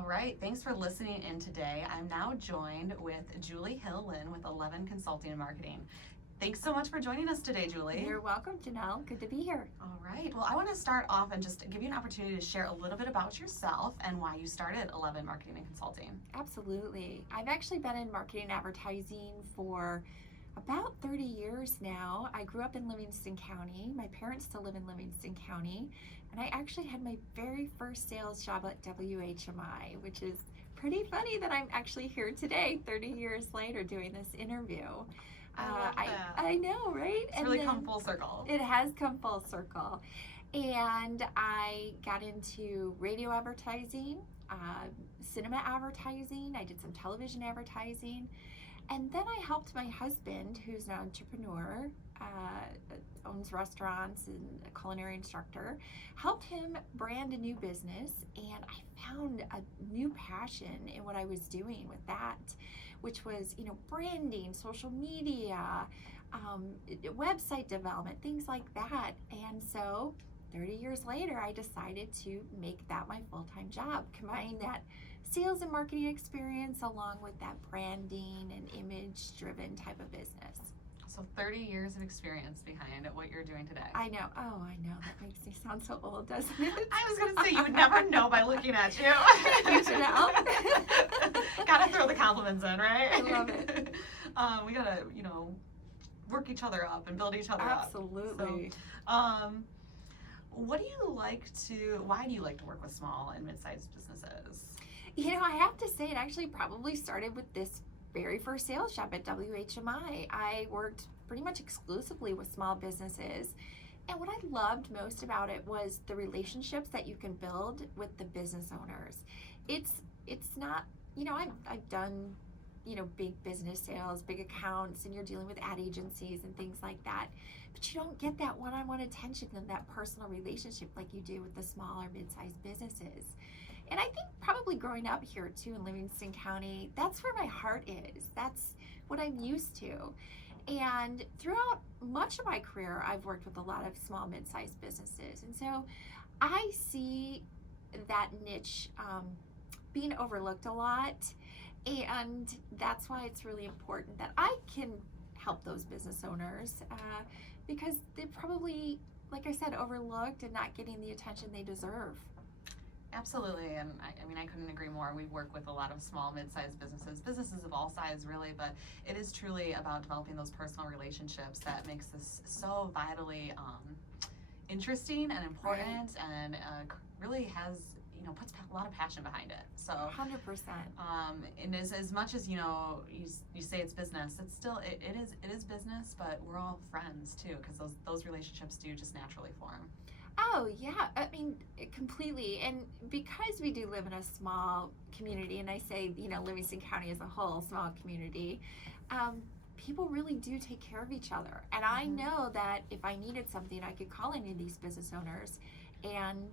All right, thanks for listening in today. I'm now joined with Julie Hill-Lin with 11 Consulting and Marketing. Thanks so much for joining us today, Julie. You're welcome, Janelle. Good to be here. All right, well, I want to start off and just give you an opportunity to share a little bit about yourself and why you started 11 Marketing and Consulting. Absolutely. I've actually been in marketing and advertising for about 30 years now. I grew up in Livingston County. My parents still live in Livingston County. And I actually had my very first sales job at WHMI, which is pretty funny that I'm actually here today, 30 years later, doing this interview. I know, right? It's really come full circle. It has come full circle. And I got into radio advertising, cinema advertising. I did some television advertising. And then I helped my husband, who's an entrepreneur, owns restaurants and a culinary instructor, helped him brand a new business. And I found a new passion in what I was doing with that, which was, branding, social media, website development, things like that. And so 30 years later, I decided to make that my full-time job, combine that sales and marketing experience along with that branding and image-driven type of business. So 30 years of experience behind what you're doing today. I know. Oh, I know. That makes me sound so old, doesn't it? I was going to say, you would never know by looking at you. Thank you, Janelle. Gotta throw the compliments in, right? I love it. We gotta, work each other up and build each other Absolutely. up. So, why do you like to work with small and mid-sized businesses? I have to say it actually probably started with this very first sales job at WHMI. I worked pretty much exclusively with small businesses. And what I loved most about it was the relationships that you can build with the business owners. It's not, I've done, big business sales, big accounts, and you're dealing with ad agencies and things like that. But you don't get that one-on-one attention and that personal relationship like you do with the small or mid-sized businesses. And I think probably growing up here too in Livingston County, that's where my heart is. That's what I'm used to. And throughout much of my career, I've worked with a lot of small, mid-sized businesses. And so I see that niche being overlooked a lot. And that's why it's really important that I can help those business owners because they're probably, like I said, overlooked and not getting the attention they deserve. Absolutely, and I couldn't agree more. We work with a lot of small, mid-sized businesses of all sizes really, but it is truly about developing those personal relationships that makes this so vitally interesting and important, and really has, puts a lot of passion behind it. So 100%. And as much as, you say it's business, it's still, it is business, but we're all friends too, because those relationships do just naturally form. Oh, yeah. Completely. And because we do live in a small community, and I say, Livingston County as a whole, small community, people really do take care of each other. And I know that if I needed something, I could call any of these business owners and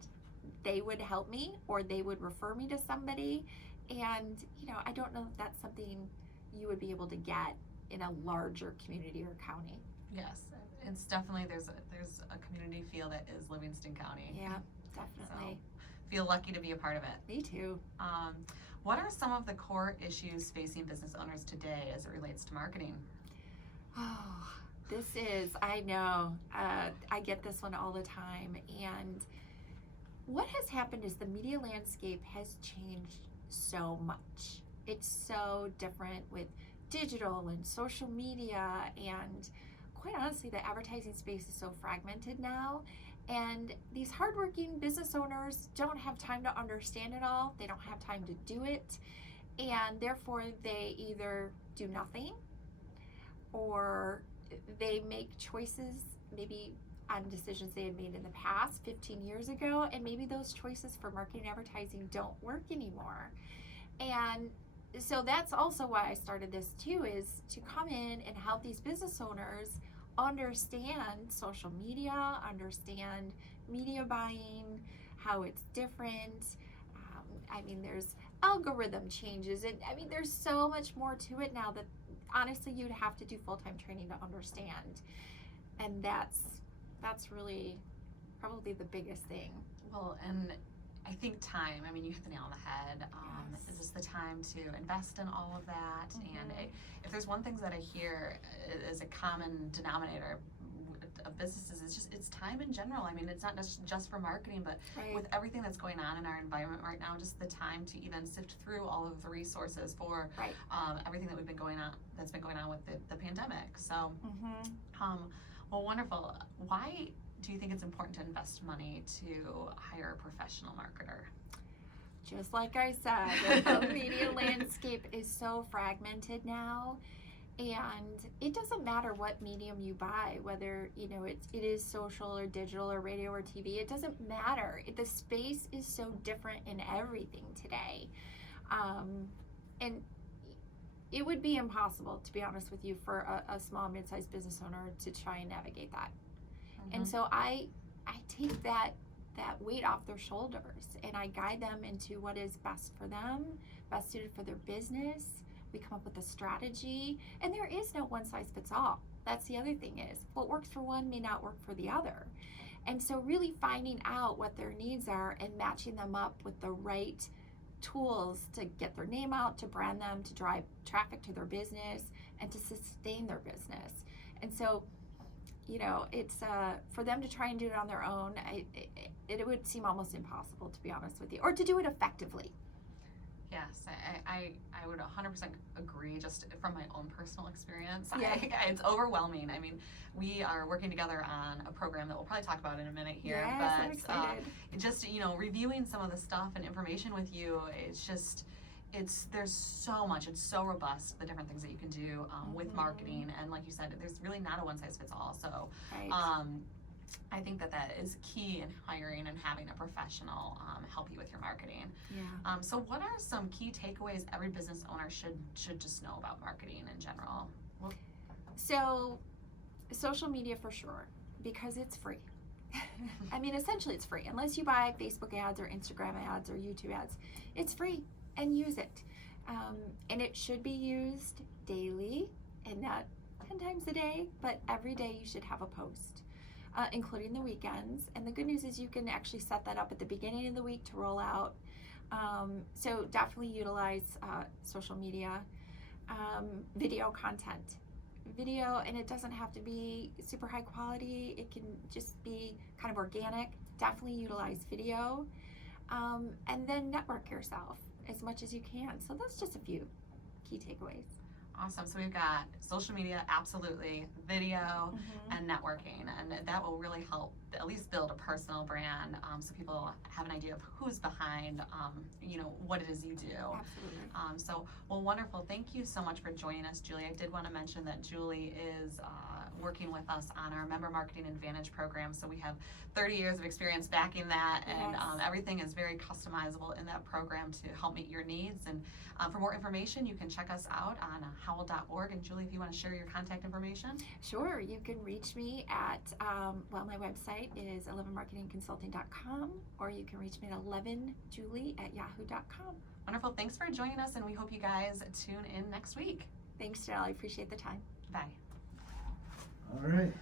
they would help me or they would refer me to somebody. And, I don't know if that's something you would be able to get in a larger community or county. Yes. It's definitely, there's a community feel that is Livingston County. Yeah, definitely. So, feel lucky to be a part of it. Me too. What are some of the core issues facing business owners today as it relates to marketing? Oh, I know, I get this one all the time. And what has happened is the media landscape has changed so much. It's so different with digital and social media, and quite honestly, the advertising space is so fragmented now, and these hardworking business owners don't have time to understand it all. They don't have time to do it, and therefore they either do nothing or they make choices maybe on decisions they had made in the past 15 years ago, and maybe those choices for marketing and advertising don't work anymore. And so that's also why I started this too, is to come in and help these business owners understand social media, understand media buying, how it's different. There's algorithm changes, and there's so much more to it now that honestly you'd have to do full-time training to understand. And that's really probably the biggest thing. Well, and I think time, I mean, you hit the nail on the head. Yes. Just the time to invest in all of that. And if there's one thing that I hear is a common denominator of businesses, it's time in general. I mean, it's not just for marketing, but Right. with everything that's going on in our environment right now, just the time to even sift through all of the resources for Right. everything that's been going on with the pandemic. So, Mm-hmm. well, wonderful. Why do you think it's important to invest money to hire a professional marketer? Just like I said, the media landscape is so fragmented now, and it doesn't matter what medium you buy, whether it is social or digital or radio or TV. It doesn't matter. The space is so different in everything today, and it would be impossible, to be honest with you, for a small mid-sized business owner to try and navigate that. And so I take that weight off their shoulders, and I guide them into what is best for them, best suited for their business. We come up with a strategy, and there is no one size fits all. That's the other thing, is what works for one may not work for the other. And so really finding out what their needs are and matching them up with the right tools to get their name out, to brand them, to drive traffic to their business, and to sustain their business. And so it's for them to try and do it on their own, it would seem almost impossible, to be honest with you, or to do it effectively. Yes, I would 100% agree, just from my own personal experience. Yeah. It's overwhelming. I mean, we are working together on a program that we'll probably talk about in a minute here. Yes, I'm but excited. just, reviewing some of the stuff and information with you, there's so much, it's so robust, the different things that you can do with marketing. And like you said, there's really not a one size fits all. So Right. I think that is key in hiring and having a professional help you with your marketing. Yeah. So what are some key takeaways every business owner should just know about marketing in general? So social media for sure, because it's free. I mean, essentially it's free. Unless you buy Facebook ads or Instagram ads or YouTube ads, it's free, and use it. And it should be used daily, and not 10 times a day, but every day you should have a post, including the weekends. And the good news is you can actually set that up at the beginning of the week to roll out. So definitely utilize social media, video content. Video, and it doesn't have to be super high quality. It can just be kind of organic. Definitely utilize video, and then network yourself as much as you can. So that's just a few key takeaways. Awesome. So we've got social media, absolutely, video, and networking, and that will really help at least build a personal brand, so people have an idea of who's behind, what it is you do. Absolutely. Well, wonderful. Thank you so much for joining us, Julie. I did want to mention that Julie is working with us on our Member Marketing Advantage program. So we have 30 years of experience backing that, and Yes. everything is very customizable in that program to help meet your needs. And for more information, you can check us out on howell.org. And Julie, if you want to share your contact information. Sure. You can reach me at, my website is 11marketingconsulting.com, or you can reach me at 11julie@yahoo.com. Wonderful. Thanks for joining us, and we hope you guys tune in next week. Thanks, Janelle. I appreciate the time. Bye. All right.